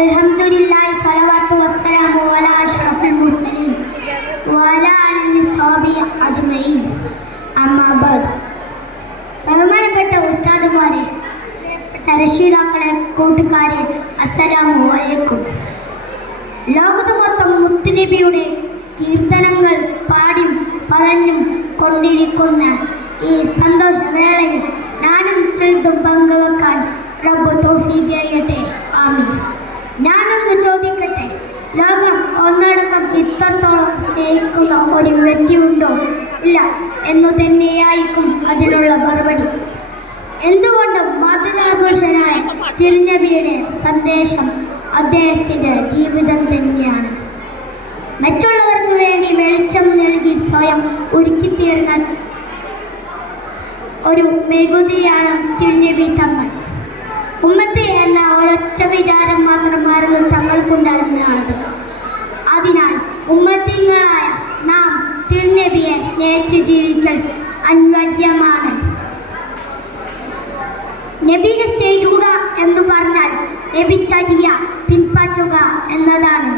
അൽഹംദുലില്ലാഹി സ്വലവാത്തു വസ്സലാമു അലാ അഷ്റഫിൽ മുർസലീൻ വഅലാ ആലിഹി സ്വഹ്ബിഹി അജ്മഈൻ. അമ്മാ ബഅദ്. ബഹുമാനപ്പെട്ട ഉസ്താദുമാരെ, പ്രിയപ്പെട്ട രക്ഷിതാക്കളെ, കൂട്ടുകാരെ, അസ്സലാമു അലൈക്കും. ലോകത്ത് മൊത്തം മുത്തുനബിയുടെ കീർത്തനങ്ങൾ പാടിയും പറഞ്ഞും കൊണ്ടിരിക്കുന്ന ഈ സന്തോഷവേളയിൽ ഞാനും ചിലതും പങ്കുവെക്കാൻ റബ്ബ് തൗഫീഖ് ചെയ്യട്ടെ. ആമീൻ. ഞാനൊന്ന് ചോദിക്കട്ടെ, ലോകം ഒന്നടക്കം ഇത്രത്തോളം സ്നേഹിക്കുന്ന ഒരു വ്യക്തിയുണ്ടോ? ഇല്ല എന്നു തന്നെയായിരിക്കും അതിനുള്ള മറുപടി. എന്തുകൊണ്ടും മാതൃകാപുരുഷനായ തിരുനബിയുടെ സന്ദേശം അദ്ദേഹത്തിൻ്റെ ജീവിതം തന്നെയാണ്. മറ്റുള്ളവർക്ക് വേണ്ടി വെളിച്ചം നൽകി സ്വയം ഒരുക്കിത്തീർന്ന ഒരു മെഴുകുതിരിയാണ് തിരുനബി തങ്ങൾ. ഉമ്മത്ത് എന്ന ഒരൊറ്റ വിചാരം മാത്രമായിരുന്നു തങ്ങൾക്കുണ്ടായിരുന്നത്. അതിനാൽ ഉമ്മത്തിങ്ങളായ നാം തിരുനബിയെ സ്നേഹിച്ച് ജീവിക്കൽ അനിവാര്യമാണ്. നബിയെ സ്നേഹിക്കുക എന്ന് പറഞ്ഞാൽ നബിചര്യ പിൻപറ്റുക എന്നതാണ്.